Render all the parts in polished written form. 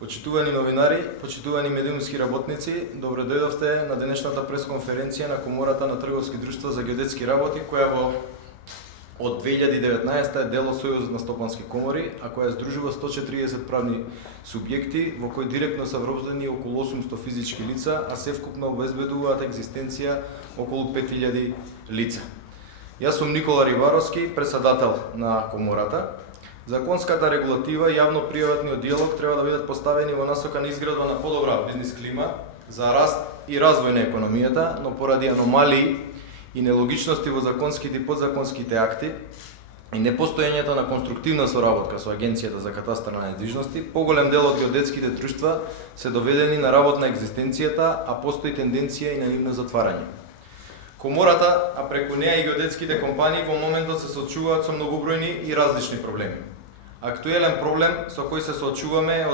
Почитувани новинари, почитувани медиумски работници, добро дојдовте на денешната пресконференција на Комората на трговски друштва за геодетски работи, која од 2019 е дел од Сојузот на стопански комори, а која здружува 140 правни субјекти, во кои директно се вробени околу 800 физички лица, а севкупно обезбедуваат екзистенција околу 5000 лица. Јас сум Никола Рибаровски, председател на Комората. Законската регулатива и јавно-приватниот диалог треба да бидат поставени во насока на изградба на подобра бизнис клима за раст и развој на економијата, но поради аномалии и нелогичности во законските и подзаконските акти и непостоењето на конструктивна соработка со Агенцијата за катастар на недвижности, поголем дел од геодетските друштва се доведени на работна екзистенцијата, а постои тенденција и на нивно затварање. Комората, а преку неа и геодетските компании во моментот се соочуваат со многобројни и различни проблеми. Актуелен проблем со кој се соочуваме е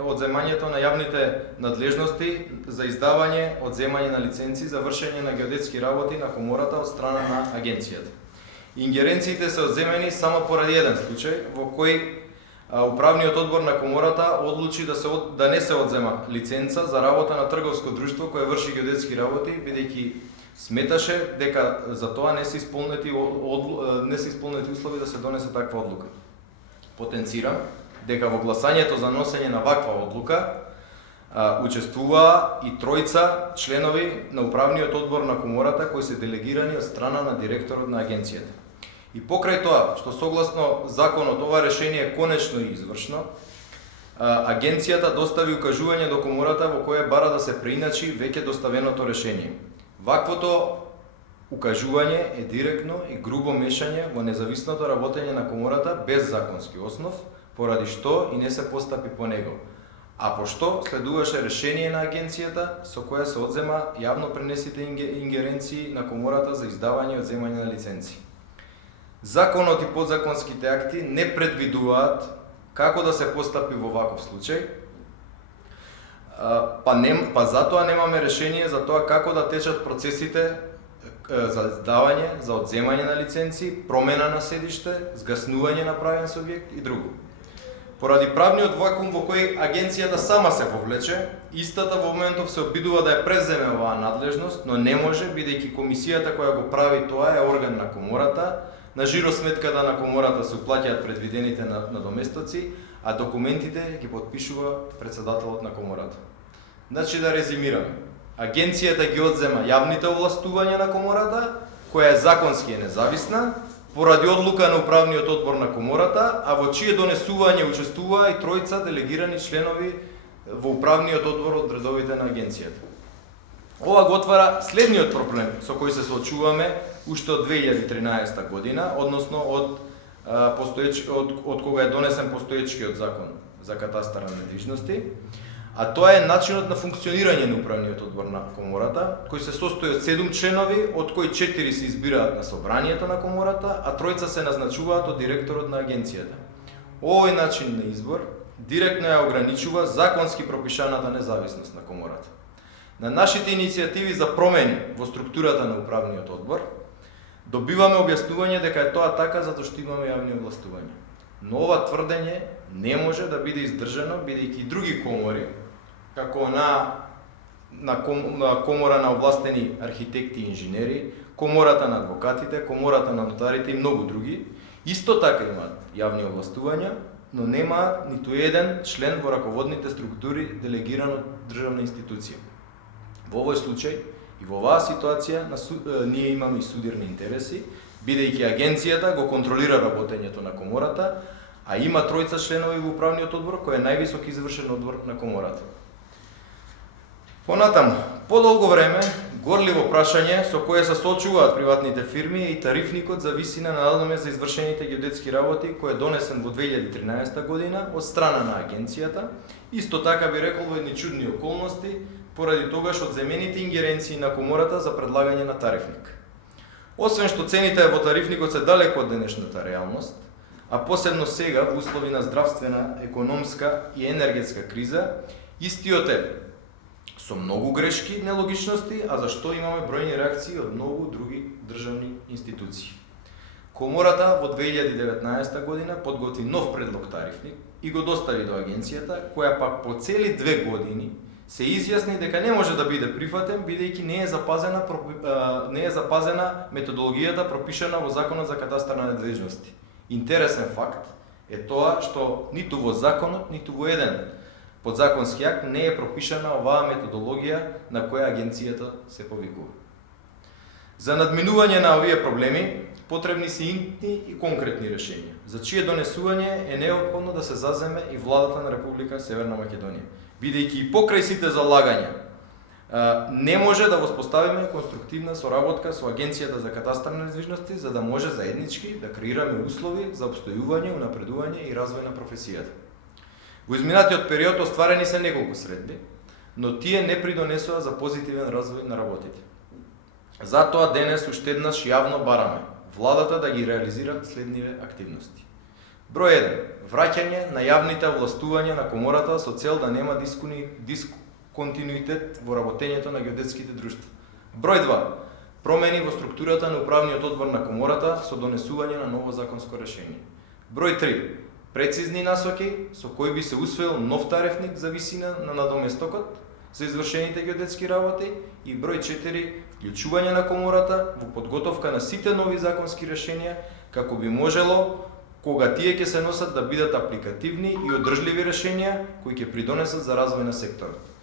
одземањето на јавните надлежности за издавање, одземање на лиценци за вршење на геодетски работи на Комората од страна на агенцијата. Ингеренциите се одземени само поради еден случај во кој Управниот одбор на Комората одлучи да не се одзема лиценца за работа на трговско друштво кое врши геодетски работи, бидејќи сметаше дека за тоа не се исполнети услови да се донесе таква одлука. Потенцирам дека во гласањето за носење на ваква одлука учествуваа и тројца членови на Управниот одбор на Комората кои се делегирани од страна на директорот на агенцијата. И покрај тоа, што согласно законот ова решение е конечно и извршно, агенцијата достави укажување до Комората во кое бара да се преиначи веќе доставеното решение. Ваквото укажување е директно и грубо мешање во независното работење на Комората без законски основ, поради што и не се постапи по него. А пошто следуваше решение на агенцијата со која се одзема јавно пренесите ингеренции на Комората за издавање и одземање на лиценци. Законот и подзаконските акти не предвидуваат како да се постапи во ваков случај, па затоа немаме решение за тоа како да течат процесите за издавање, за одземање на лиценци, промена на седиште, згаснување на правен субјект и друго. Поради правниот вакуум во кој агенцијата сама се повлече, истата во моментов се обидува да ја превземе оваа надлежност, но не може, бидејќи комисијата која го прави тоа е орган на Комората, на жиросметката на Комората се уплаќаат предвидените надоместоци, а документите ги потпишува председателот на Комората. Значи да резимираме. Агенцијата ги одзема јавните овластувања на Комората, која е законски е независна, поради одлука на Управниот одбор на Комората, а во чие донесување учествуваа и тројца делегирани членови во Управниот одбор од редовите на агенцијата. Ова го отвара следниот проблем со кој се соочуваме уште од 2013 година, односно од кога е донесен постоечкиот закон за катастар на недвижности, а тоа е начинот на функционирање на Управниот одбор на Комората, кој се состои од 7 членови, од кои 4 се избираат на собранието на Комората, а тројца се назначуваат од директорот на агенцијата. Овој начин на избор директно ја ограничува законски пропишаната независност на Комората. На нашите иницијативи за промени во структурата на Управниот одбор добиваме објаснување дека е тоа така затоа што имаме јавни овластувања. Но ова тврдење не може да биде издржано, бидејќи и други комори, како на Комора на овластени архитекти и инженери, Комората на адвокатите, Комората на нотарите и многу други, исто така имаат јавни овластувања, но немаат ниту еден член во раководните структури делегиран од државна институција. Во овој случај и во оваа ситуација ние имаме и судирни интереси, бидејќи агенцијата го контролира работењето на Комората, а има тројца членови во Управниот одбор, кој е највисок извршен одбор на Комората. Понатаму, подолго време, горливо прашање со кое се соочуваат приватните фирми и тарифникот за висина на надомест за извршените геодетски работи, кој е донесен во 2013 година од страна на агенцијата, исто така би рекол во едни чудни околности, поради тогаш одземените ингеренции на Комората за предлагање на тарифник. Освен што цените во тарифникот се далеко од денешната реалност, а посебно сега во услови на здравствена, економска и енергетска криза, истиот е со многу грешки, нелогичности, а за што имаме бројни реакции од многу други државни институции. Комората во 2019 година подготви нов предлог тарифник и го достави до агенцијата, која пак по цели 2 години се изјасни дека не може да биде прифатен бидејќи не е запазена методологијата пропишана во Законот за катастар на недвижности. Интересен факт е тоа што ниту во законот, ниту во еден подзаконски акт не е пропишана оваа методологија на која агенцијата се повикува. За надминување на овие проблеми потребни се интни и конкретни решенија, за чие донесување е неопходно да се заземе и владата на Република Северна Македонија, бидејќи и покрај сите залагања не може да воспоставиме конструктивна соработка со Агенцијата за катастар на недвижности за да може заеднички да креираме услови за обстојување, унапредување и развој на професијата. Во изминатиот период остварени се неколку средби, но тие не придонесува за позитивен развој на работите. Затоа денес уште еднаш јавно бараме владата да ги реализира следниве активности. Број 1. Враќање на јавните овластувања на комората со цел да нема дисконтинуитет во работењето на геодетските друштва. Број 2. Промени во структурата на управниот одбор на комората со донесување на ново законско решение. Број 3. Прецизни насоки со кои би се усвоил нов тарифник за висина на надоместокот за извршените геодетски работи и број 4. Вклучување на комората во подготовка на сите нови законски решенија како би можело кога тие ќе се носат да бидат апликативни и одржливи решенија кои ќе придонесат за развој на секторот.